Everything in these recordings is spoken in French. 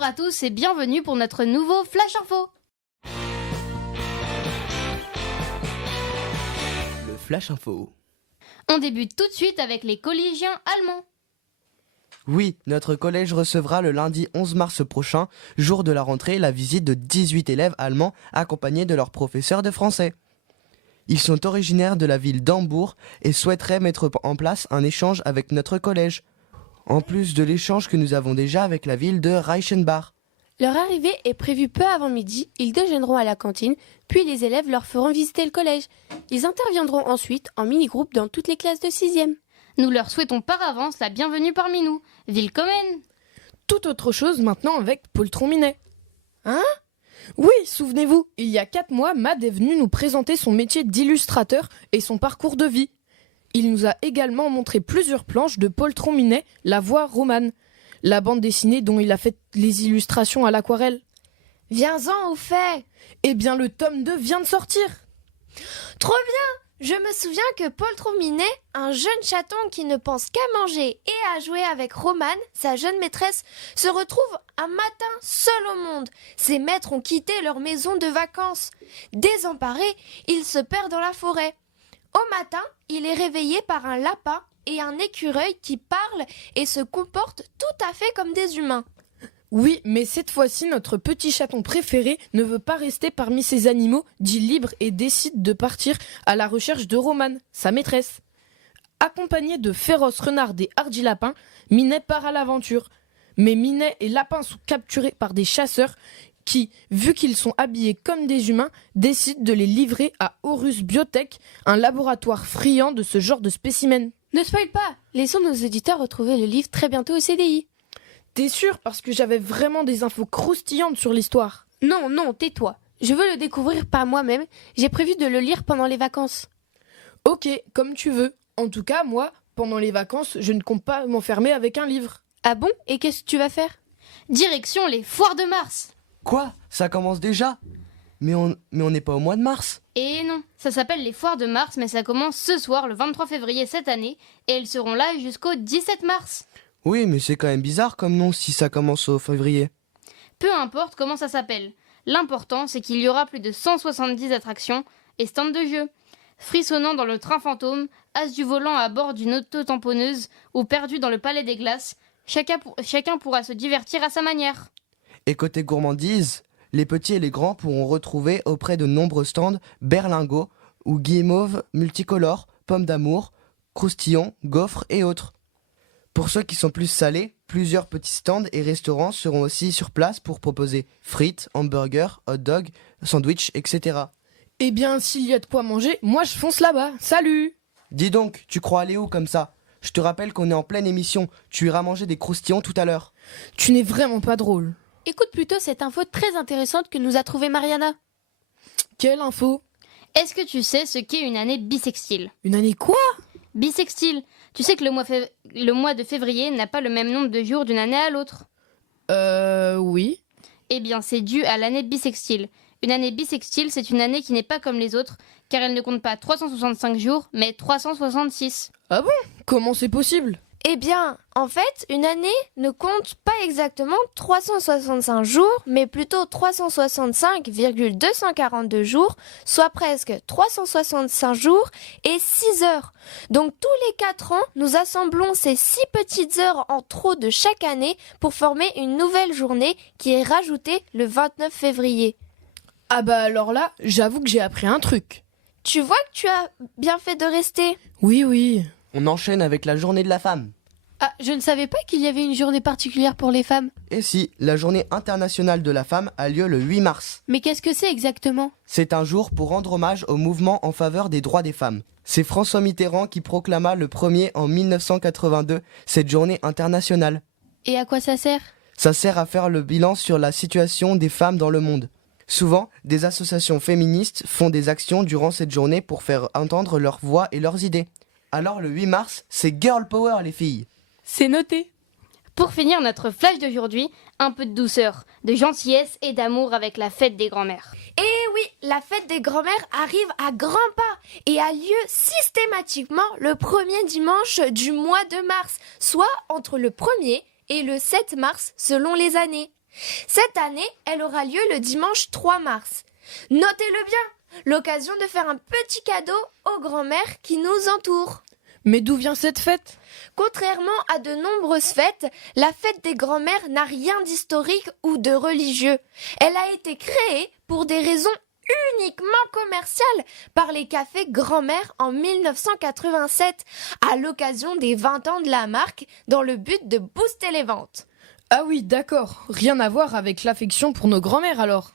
Bonjour à tous et bienvenue pour notre nouveau Flash Info. Le Flash Info. On débute tout de suite avec les collégiens allemands. Oui, notre collège recevra le lundi 11 mars prochain, jour de la rentrée, la visite de 18 élèves allemands accompagnés de leurs professeurs de français. Ils sont originaires de la ville d'Hambourg et souhaiteraient mettre en place un échange avec notre collège, en plus de l'échange que nous avons déjà avec la ville de Reichenbach. Leur arrivée est prévue peu avant midi, ils déjeuneront à la cantine, puis les élèves leur feront visiter le collège. Ils interviendront ensuite en mini-groupe dans toutes les classes de 6e. Nous leur souhaitons par avance la bienvenue parmi nous. Willkommen. Tout autre chose maintenant avec Paul Trombinet. Hein ? Oui, souvenez-vous, il y a 4 mois, Mad est venu nous présenter son métier d'illustrateur et son parcours de vie. Il nous a également montré plusieurs planches de Paul Trombinet, La Voix romane, la bande dessinée dont il a fait les illustrations à l'aquarelle. Viens-en au fait. Eh bien, le tome 2 vient de sortir. Trop bien. Je me souviens que Paul Trombinet, un jeune chaton qui ne pense qu'à manger et à jouer avec Romane, sa jeune maîtresse, se retrouve un matin seul au monde. Ses maîtres ont quitté leur maison de vacances. Désemparé, il se perd dans la forêt. Au matin, il est réveillé par un lapin et un écureuil qui parlent et se comportent tout à fait comme des humains. Oui, mais cette fois-ci, notre petit chaton préféré ne veut pas rester parmi ces animaux dits libres et décide de partir à la recherche de Romane, sa maîtresse. Accompagné de féroces renards et hardis lapins, Minet part à l'aventure. Mais Minet et Lapin sont capturés par des chasseurs qui, vu qu'ils sont habillés comme des humains, décident de les livrer à Horus Biotech, un laboratoire friand de ce genre de spécimens. Ne spoil pas, laissons nos éditeurs retrouver le livre très bientôt au CDI. T'es sûr? Parce que j'avais vraiment des infos croustillantes sur l'histoire. Non, tais-toi. Je veux le découvrir par moi-même. J'ai prévu de le lire pendant les vacances. Ok, comme tu veux. En tout cas, moi, pendant les vacances, je ne compte pas m'enfermer avec un livre. Ah bon? Et qu'est-ce que tu vas faire? Direction les foires de mars. Quoi? Ça commence déjà? Mais on n'est pas au mois de mars. Et non, ça s'appelle les foires de mars, mais ça commence ce soir, le 23 février cette année, et elles seront là jusqu'au 17 mars. Oui, mais c'est quand même bizarre comme nom si ça commence au février. Peu importe comment ça s'appelle. L'important, c'est qu'il y aura plus de 170 attractions et stands de jeux. Frissonnant dans le train fantôme, as du volant à bord d'une auto-tamponneuse ou perdu dans le palais des glaces, chacun pourra se divertir à sa manière. Et côté gourmandise, les petits et les grands pourront retrouver auprès de nombreux stands berlingots ou guimauves multicolores, pommes d'amour, croustillons, gaufres et autres. Pour ceux qui sont plus salés, plusieurs petits stands et restaurants seront aussi sur place pour proposer frites, hamburgers, hot dogs, sandwichs, etc. Eh bien, s'il y a de quoi manger, moi je fonce là-bas. Salut! Dis donc, tu crois aller où comme ça? Je te rappelle qu'on est en pleine émission, tu iras manger des croustillons tout à l'heure. Tu n'es vraiment pas drôle. Écoute plutôt cette info très intéressante que nous a trouvée Mariana. Quelle info? Est-ce que tu sais ce qu'est une année bissextile? Une année quoi? Bissextile. Tu sais que le mois de février n'a pas le même nombre de jours d'une année à l'autre. Oui. Eh bien, c'est dû à l'année bissextile. Une année bissextile, c'est une année qui n'est pas comme les autres, car elle ne compte pas 365 jours, mais 366. Ah bon? Comment c'est possible? Eh bien, en fait, une année ne compte pas exactement 365 jours, mais plutôt 365,242 jours, soit presque 365 jours et 6 heures. Donc tous les 4 ans, nous assemblons ces 6 petites heures en trop de chaque année pour former une nouvelle journée qui est rajoutée le 29 février. Ah bah alors là, j'avoue que j'ai appris un truc. Tu vois que tu as bien fait de rester? Oui. On enchaîne avec la journée de la femme. Ah, je ne savais pas qu'il y avait une journée particulière pour les femmes. Et si, la journée internationale de la femme a lieu le 8 mars. Mais qu'est-ce que c'est exactement? C'est un jour pour rendre hommage au mouvement en faveur des droits des femmes. C'est François Mitterrand qui proclama le premier en 1982 cette journée internationale. Et à quoi ça sert? Ça sert à faire le bilan sur la situation des femmes dans le monde. Souvent, des associations féministes font des actions durant cette journée pour faire entendre leur voix et leurs idées. Alors le 8 mars, c'est Girl Power les filles. C'est noté. Pour finir notre flash d'aujourd'hui, un peu de douceur, de gentillesse et d'amour avec la fête des grands-mères. Eh oui, la fête des grands-mères arrive à grands pas et a lieu systématiquement le premier dimanche du mois de mars, soit entre le 1er et le 7 mars selon les années. Cette année, elle aura lieu le dimanche 3 mars. Notez-le bien, l'occasion de faire un petit cadeau aux grands-mères qui nous entourent. Mais d'où vient cette fête? Contrairement à de nombreuses fêtes, la fête des grands-mères n'a rien d'historique ou de religieux. Elle a été créée pour des raisons uniquement commerciales par les cafés grand-mère en 1987, à l'occasion des 20 ans de la marque, dans le but de booster les ventes. Ah oui, d'accord. Rien à voir avec l'affection pour nos grands-mères alors.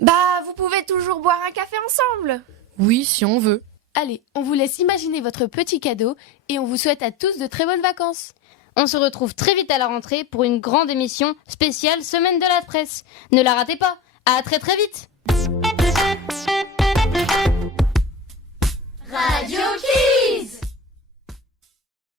Vous pouvez toujours boire un café ensemble. Oui, si on veut. Allez, on vous laisse imaginer votre petit cadeau et on vous souhaite à tous de très bonnes vacances. On se retrouve très vite à la rentrée pour une grande émission spéciale Semaine de la Presse. Ne la ratez pas. À très très vite.